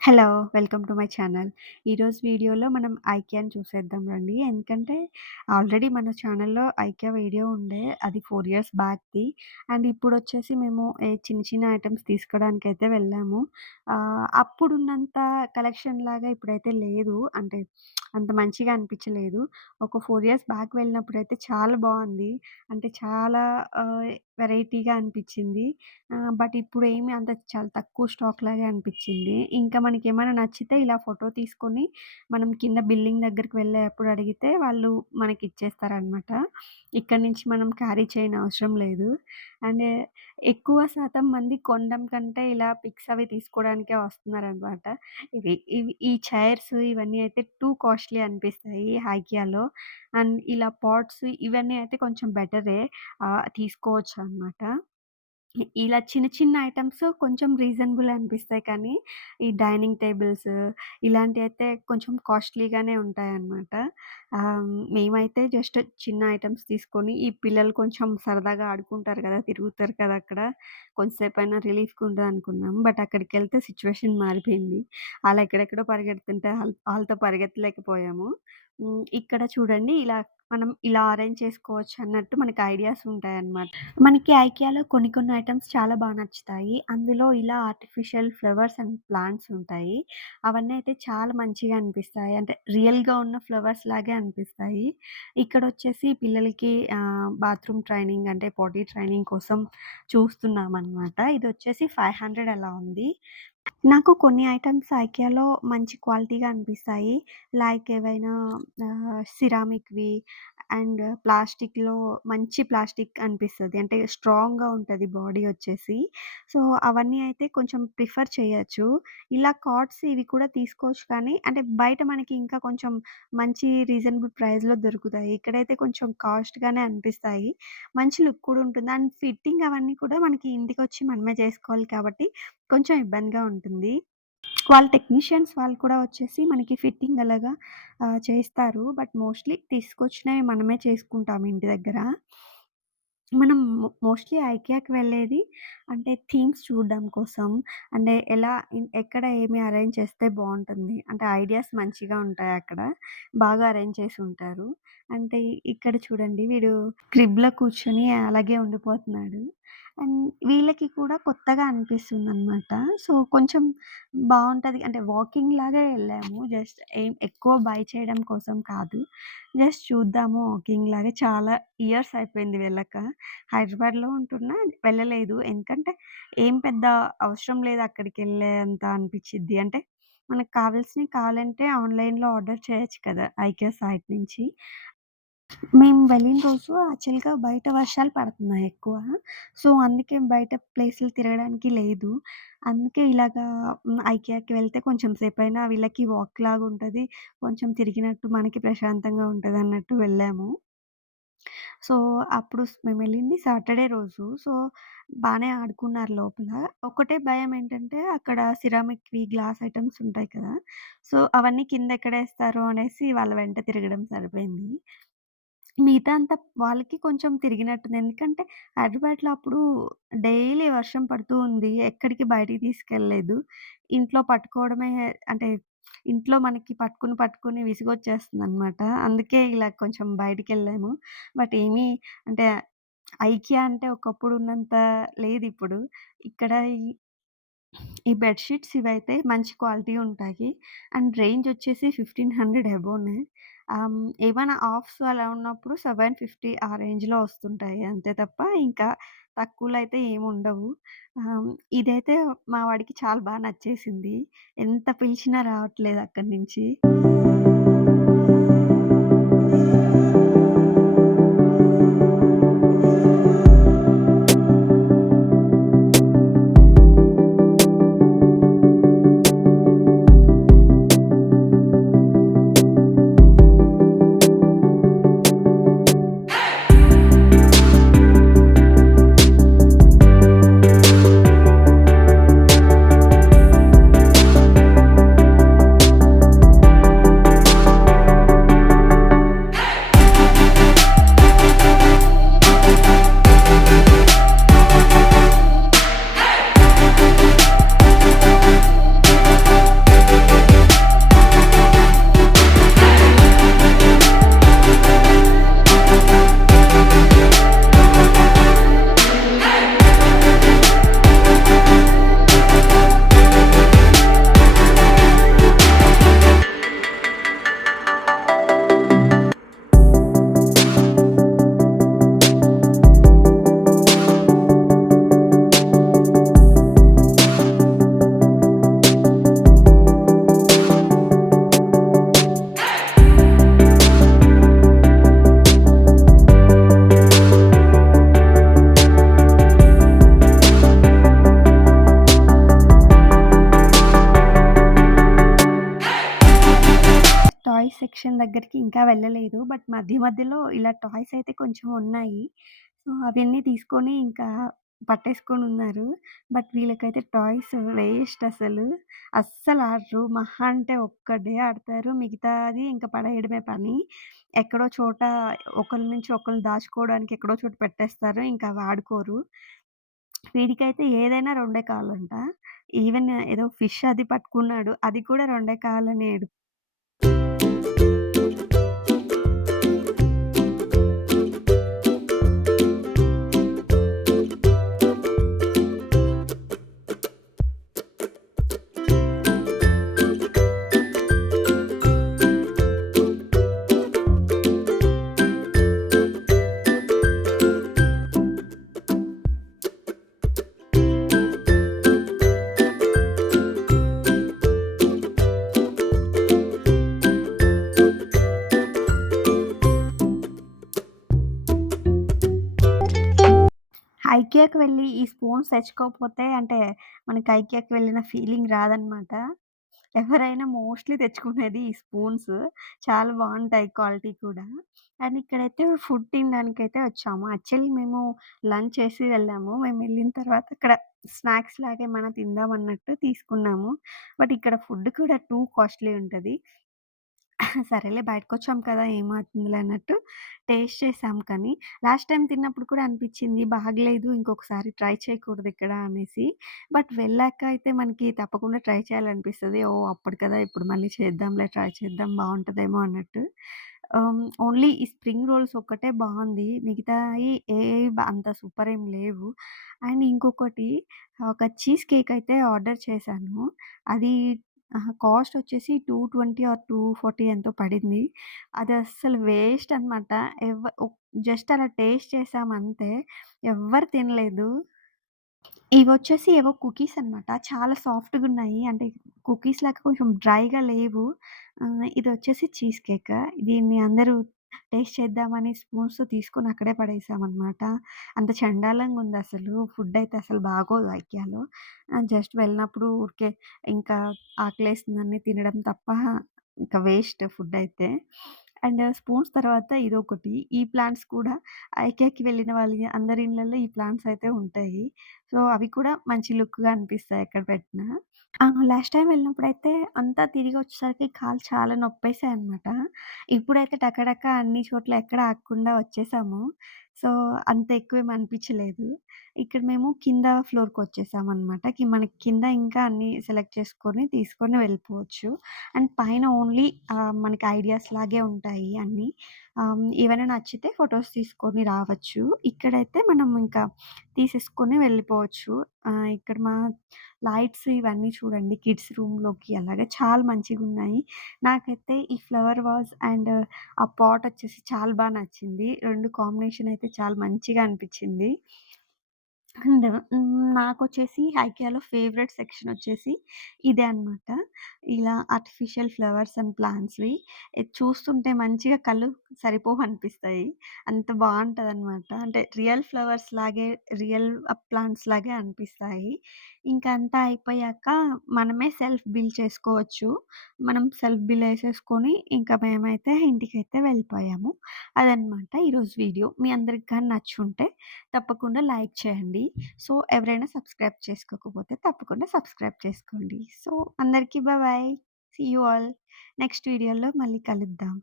Hello! Welcome to my channel. ఈరోజు వీడియోలో మనం ఐకియాని చూసేద్దాం రండి. ఎందుకంటే ఆల్రెడీ మన ఛానల్‌లో ఐకియా వీడియో ఉండే. అది 4 ఇయర్స్ బ్యాక్‌ది. అండ్ ఇప్పుడొచ్చేసి మేము చిన్న చిన్న ఐటెమ్స్ తీసుకోవడానికైతే వెళ్ళాము. అప్పుడున్నంత కలెక్షన్ లాగా ఇప్పుడైతే లేదు. అంటే అంత మంచిగా అనిపించలేదు. ఒక 4 ఇయర్స్ బ్యాక్ వెళ్ళినప్పుడైతే చాలా బావుంది. అంటే చాలా ఆహ్, వెరైటీగా అనిపించింది. బట్ ఇప్పుడేమి అంత చాలా తక్కువ స్టాక్ లాగే అనిపిచ్చింది. ఇంకా మనకేమైనా నచ్చితే ఇలా ఫోటో తీసుకొని, మనం కింద బిల్లింగ్ దగ్గరికి వెళ్ళేప్పుడు అడిగితే వాళ్ళు మనకిచ్చేస్తారనమాట. ఇక్కడి నుంచి మనం క్యారీ చేయనవసరం లేదు. అండ్ ఎక్కువ శాతం మంది కొనడం కంటే ఇలా పిక్స్ అవి తీసుకోవడానికే వస్తున్నారనమాట. ఈ చైర్స్ ఇవన్నీ అయితే టూ కాస్ట్‌లీ అనిపిస్తాయి ఐకియాలో. అండ్ ఇలా పాట్స్ ఇవన్నీ అయితే కొంచెం బెటరే. తీసుకోవచ్చనమాట. ఇలా చిన్న చిన్న ఐటెమ్స్ కొంచెం రీజనబుల్ అనిపిస్తాయి కానీ, ఈ డైనింగ్ టేబుల్స్ ఇలాంటివయితే కొంచెం కాస్ట్‌లీగానే ఉంటాయన్నమాట. మేమైతే జస్ట్ చిన్న ఐటెమ్స్ తీసుకొని, ఈ పిల్లలు కొంచెం సరదాగా ఆడుకుంటారు కదా! తిరుగుతారు కదా అక్కడ. కొంచెంసేపైనా రిలీఫ్‌గా ఉంటదనుకున్నాం. బట్ అక్కడికెళ్తే సిట్యుయేషన్ మారిపోయింది. ఆళ్ళు ఎక్కడెక్కడో పరిగెడుతుంటే ఆళ్ళతో పరిగెత్తలేకపోయాము. ఇక్కడ చూడండి మనం ఇలా అరేంజ్ చేసుకోవచ్చు అన్నట్టు మనకి ఐడియాస్ ఉంటాయన్నమాట. మనకి ఐకియాలో కొన్ని కొన్ని ఐటెమ్స్ చాలా నచ్చుతాయి. అందులో ఇలా ఆర్టిఫిషియల్ ఫ్లవర్స్ అండ్ ప్లాంట్స్ ఉంటాయి. అవన్నీ అయితే చాలా మంచిగా అనిపిస్తాయి. అంటే రియల్‌గా ఉన్న ఫ్లవర్స్ లాగే అనిపిస్తాయి. ఇక్కడొచ్చేసి పిల్లలకి బాత్రూమ్ ట్రైనింగ్ అంటే పాటీ ట్రైనింగ్ కోసం చూస్తున్నామనమాట. ఇదొచ్చేసి 500 అలా ఉంది. నాకు కొన్ని ఐటెమ్స్ ఐకియాలో మంచి క్వాలిటీగా అనిపిస్తాయి. లైక్ ఏవైనా సిరామిక్‌వి అండ్ ప్లాస్టిక్‌లో మంచి ప్లాస్టిక్ అనిపిస్తది. అంటే స్ట్రాంగ్‌గా ఉంటది బాడీ వచ్చేసి. సో, అవన్నీ అయితే కొంచెం ప్రిఫర్ చేయొచ్చు. ఇలా కార్డ్స్ ఇవి కూడా తీసుకోవచ్చు కానీ, అంటే బయట మనకి ఇంకా కొంచెం మంచి రీజనబుల్ ప్రైస్‌లో దొరుకుతాయి. ఇక్కడైతే కొంచెం కాస్ట్‌గానే అనిపిస్తాయి. మంచి లుక్ కూడా ఉంటుంది. అండ్ ఫిట్టింగ్ అవన్నీ కూడా మనకి ఇంటికొచ్చి మనమే చేసుకోవాలి కాబట్టి కొంచెం ఇబ్బందిగా ఉంటుంది. వాళ్ళ టెక్నీషియన్స్ వాళ్ళు కూడా వచ్చేసి మనకి ఫిట్టింగ్ అలాగా చేస్తారు. బట్ మోస్ట్‌లీ తీసుకొచ్చినవి మనమే చేసుకుంటాం ఇంటి దగ్గర. మనం మోస్ట్‌లీ ఐకియాకి వెళ్ళేది అంటే థీమ్స్ చూడడం కోసం. అంటే ఎలా ఎక్కడ ఏమి అరేంజ్ చేస్తే బావుంటుంది. అంటే ఐడియాస్ మంచిగా ఉంటాయక్కడ. బాగా అరేంజ్ చేసుంటారు. అంటే ఇక్కడ చూడండి వీడు క్రిబ్‌లో కూర్చొని అలాగే ఉండిపోతున్నాడు. అండ్ వీళ్ళకి కూడా కొత్తగా అనిపిస్తుందనమాట. సో, కొంచెం బావుంటది. అంటే వాకింగ్ లాగా ఎళ్ళాము. జస్ట్ ఏం ఎక్కువ బై చేయడం కోసం కాదు. జస్ట్ చూద్దాము వాకింగ్ లాగా. చాలా ఇయర్స్ అయిపోయింది వెళ్ళక. హైదరాబాద్‌లో ఉంటున్నా వెళ్ళలేదు. ఎందుకంటే ఏం పెద్ద అవసరం లేదు అక్కడికెళ్ళేంత అనిపిచ్చిద్ది. అంటే మనకు కావాల్సినయి కావాలంటే ఆన్‌లైన్‌లో ఆర్డర్ చేయొచ్చు కదా! ఐకియా సైట్ నుంచి. మేము వెళ్ళిన రోజు యాక్చువల్‌గా బయట వర్షాలు పడుతున్నాయి ఎక్కువ. సో, అందుకే బయట ప్లేసులు తిరగడానికి లేదు. అందుకే ఇలాగా ఐకియాకి వెళ్తే కొంచెం సేపైనా వీళ్ళకి వాక్ లాగుంటది. కొంచెం తిరిగినట్టు మనకి ప్రశాంతంగా ఉంటదన్నట్టు వెళ్ళాము. సో, అప్పుడు మేమెళ్ళింది సాటర్‌డే రోజు. సో, బానే ఆడుకున్నారు లోపల. ఒకటే భయమేంటంటే అక్కడ సిరామిక్‌వి గ్లాస్ ఐటెమ్స్ ఉంటాయి కదా! సో, అవన్నీ కిందెక్కడేస్తారో అనేసి వాళ్ళ వెంట తిరగడం సరిపోయింది. మిగతా అంతా వాళ్ళకి కొంచెం తిరిగినట్టుంది. ఎందుకంటే హైదరాబాద్‌లో అప్పుడు డైలీ వర్షం పడుతూ ఉంది. ఎక్కడికి బయటికి తీసుకెళ్ళలేదు. ఇంట్లో పట్టుకోవడమే అంటే ఇంట్లో మనకి పట్టుకొని విసుగొచ్చేస్తుందనమాట. అందుకే ఇలా కొంచెం బయటికెళ్ళాము. బట్ ఏమీ అంటే ఐకియా అంటే ఒకప్పుడు ఉన్నంత లేదిప్పుడు. ఇక్కడ ఈ బెడ్ షీట్స్ ఇవైతే మంచి క్వాలిటీ ఉంటాయి. అండ్ రేంజ్ వచ్చేసి 1500 అబోనే. ఏమైనా ఆఫ్స్ అలా ఉన్నప్పుడు 750 ఆ రేంజ్‌లో వస్తుంటాయి. అంతే తప్ప ఇంకా తక్కువలో అయితే ఏముండవు. ఆహ్, ఇదైతే మా వాడికి చాలా నచ్చేసింది. ఎంత పిలిచినా రావట్లేదు అక్కడి నుంచి. సెక్షన్ దగ్గరికి ఇంకా వెళ్ళలేదు. బట్ మధ్య మధ్యలో ఇలా టాయ్స్ అయితే కొంచెం ఉన్నాయి. సో, అవన్నీ తీసుకొని ఇంకా పట్టేసుకొనున్నారు. బట్ వీళ్ళకైతే టాయ్స్ వేస్ట్ అసలు. అస్సలు ఆడరు. మహా అంటే ఒక్కటే ఆడతారు. మిగతాది ఇంక పడేయడమే పని. ఎక్కడో చోట ఒకళ్ళ నుంచి ఒకళ్ళు దాచుకోవడానికి ఎక్కడో చోట పెట్టేస్తారు. ఇంకా అవి ఆడుకోరు. వీడికైతే ఏదైనా రెండే కావాలంట. ఈవెన్ ఏదో ఫిష్ అది పట్టుకున్నాడు. అది కూడా రెండే కావాలని ఏడుపు. ఐకియాకి వెళ్ళి ఈ స్పూన్స్ తెచ్చుకోకపోతే అంటే మనకి ఐకియాకి వెళ్ళిన ఫీలింగ్ రాదనమాట. ఎవరైనా మోస్ట్‌లీ తెచ్చుకునేది ఈ స్పూన్స్. చాలా బావుంటాయి క్వాలిటీ కూడా. అండ్ ఇక్కడైతే ఫుడ్ తినడానికైతే వచ్చాము. యాక్చువల్లీ మేము లంచ్ చేసి వెళ్ళాము. మేమెళ్ళిన తర్వాత అక్కడ స్నాక్స్ లాగా ఏమన్నా తిందాం అన్నట్టు తీసుకున్నాము. బట్ ఇక్కడ ఫుడ్ కూడా టూ కాస్ట్‌లీ ఉంటది. సరేలే బయటకొచ్చాం కదా! ఏమవుతుందిలే అన్నట్టు టేస్ట్ చేసాం కానీ, లాస్ట్ టైమ్ తిన్నప్పుడు కూడా అనిపిచ్చింది బాగలేదు. ఇంకొకసారి ట్రై చేయకూడదిక్కడ అనేసి. బట్ వెళ్ళాక అయితే మనకి తప్పకుండా ట్రై చేయాలనిపిస్తది. ఓహ్! అప్పుడు కదా! ఇప్పుడు మళ్ళీ చేద్దాంలే, ట్రై చేద్దాం బావుంటదేమో అన్నట్టు. ఓన్లీ ఈ స్ప్రింగ్ రోల్స్ ఒక్కటే బావుంది. మిగతాయి ఏవి అంత సూపర్ ఏం లేవు. అండ్ ఇంకొకటి ఒక చీజ్ కేక్ అయితే ఆర్డర్ చేశాను. అది కాస్ట్ వచ్చేసి 220 ఆర్ 240 ఎంతో పడింది. అదస్సలు వేస్ట్ అనమాట. జస్ట్ అలా టేస్ట్ చేసాం అంతే. ఎవ్వరు తినలేదు. ఇవొచ్చేసి ఏవో కుకీస్ అనమాట. చాలా సాఫ్ట్‌గున్నాయి. అంటే కుకీస్ లాగా కొంచెం డ్రైగా లేవు. ఇదొచ్చేసి చీజ్ కేక్. దీన్ని అందరూ టేస్ట్ చేద్దామని స్పూన్స్‌తో తీసుకొని అక్కడే పడేసామనమాట. అంత చెండాలంగుందసలు. ఫుడ్డయితే అసలు బాగోదు ఐకియాలో. జస్ట్ వెళ్ళినప్పుడు ఊరికే ఇంకా ఆకలేసిందని తినడం తప్ప ఇంకా వేస్ట్ ఫుడ్డయితే. అండ్ స్పూన్స్ తర్వాత ఇదొకటి. ఈ ప్లాంట్స్ కూడా ఐకియాకి వెళ్ళిన వాళ్ళ అందరి ఇళ్ళల్లో ఈ ప్లాంట్స్ అయితే ఉంటాయి. సో, అవి కూడా మంచి లుక్‌గా అనిపిస్తాయి ఎక్కడ పెట్టినా. లాస్ట్ టైమ్ వెళ్ళినప్పుడైతే అంతా తిరిగొచ్చేసరికి కాళ్ళు చాలా నొప్పేసాయనమాట. ఇప్పుడైతే టకటక అన్ని చోట్ల ఎక్కడ ఆగకుండా వచ్చేసాము. సో, అంత ఎక్కువేమి అనిపిచ్చలేదు. ఇక్కడ మేము కింద ఫ్లోర్‌కొచ్చేసామనమాట. మనకి కింద ఇంకా అన్నీ సెలెక్ట్ చేసుకొని, తీసుకొని వెళ్ళిపోవచ్చు. అండ్ పైన ఓన్లీ మనకి ఐడియాస్ లాగే ఉంటాయి అన్నీ. ఏవైనా నచ్చితే ఫోటోస్ తీసుకొని రావచ్చు. ఇక్కడైతే మనం ఇంకా తీసేసుకొని వెళ్ళిపోవచ్చు. ఇక్కడ లైట్స్ ఇవన్నీ చూడండి కిడ్స్ రూమ్‌లోకి అలాగా చాలా మంచిగున్నాయి. నాకైతే ఈ ఫ్లవర్ వాస్ అండ్ ఆ పాట్ వచ్చేసి చాలా నచ్చింది. 2 కాంబినేషన్ అయితే చాలా మంచిగా అనిపిచ్చింది. అండ్ నాకొచ్చేసి ఐకియాలో ఫేవరెట్ సెక్షన్ వచ్చేసి ఇదే అనమాట. ఇలా ఆర్టిఫిషియల్ ఫ్లవర్స్ అండ్ ప్లాంట్స్‌వి. ఇది చూస్తుంటే మంచిగా కళ్ళు సరిపోవనిపిస్తాయి. అంత బావుంటదనమాట. అంటే రియల్ ఫ్లవర్స్ లాగే, రియల్ ప్లాంట్స్ లాగే అనిపిస్తాయి. ఇంక అంతా అయిపోయాక మనమే సెల్ఫ్ బిల్ చేసుకోవచ్చు. మనం సెల్ఫ్ బిల్ ఏసేసుకొని ఇంకా మేమైతే ఇంటికైతే వెళ్ళిపోయాము. అదనమాట ఈరోజు వీడియో. మీ అందరికి గాని నచ్చుంటే తప్పకుండా లైక్ చేయండి. సో, ఎవరైనా సబ్స్క్రైబ్ చేసుకోకపోతే తప్పకుండా సబ్స్క్రైబ్ చేసుకోండి. సో, అందరికీ bye. See you all. Next వీడియోలో మళ్ళీ కలుద్దాం.